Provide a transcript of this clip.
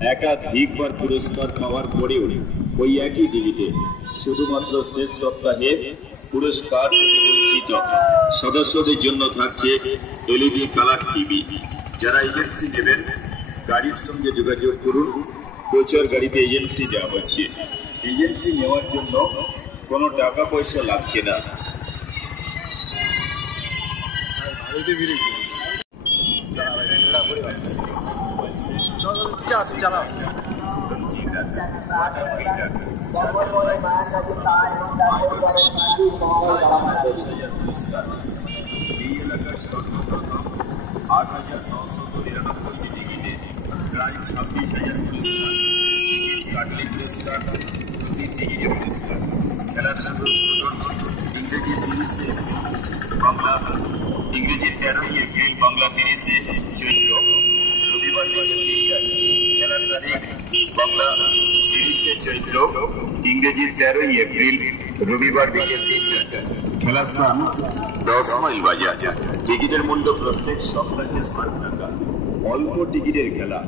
একাধিকবার পুরস্কার পাওয়ার পরেও ওই একই টিকিটে শুধুমাত্র শেষ সপ্তাহে পুরস্কার থেকে বঞ্চিত সদস্যদের জন্য থাকছে এলইডি কালার টিভি। যারা এজেন্সি নেবেন গাড়ির সঙ্গে যোগাযোগ করুন। প্রচার গাড়িতে এজেন্সি দেওয়া হচ্ছে। এজেন্সি নেওয়ার জন্য কোনো টাকা পয়সা লাগছে না। এই এলাকার সর্বপ্রথম 8,999 টিকিটে প্রায় 26,000 পুরস্কার। টিকিট কাটলে পুরস্কার, প্রতি টিকিটে পুরস্কার। খেলার শুরু ইংরেজি 30 বাংলা, ইংরেজির 13 এপ্রিল, বাংলা 30 চৈত্র, রবিবার বিকেল 3টায়। খেলার তারিখ বাংলা 30 চৈত্র, ইংরেজির 13 এপ্রিল, রবিবার বিকেল 3টায়। খেলার স্থান 10 মাইল বাজার। টিকিটের মূল্য প্রত্যেক সপ্তাহে 60 টাকা। অল্প টিকিটের খেলা।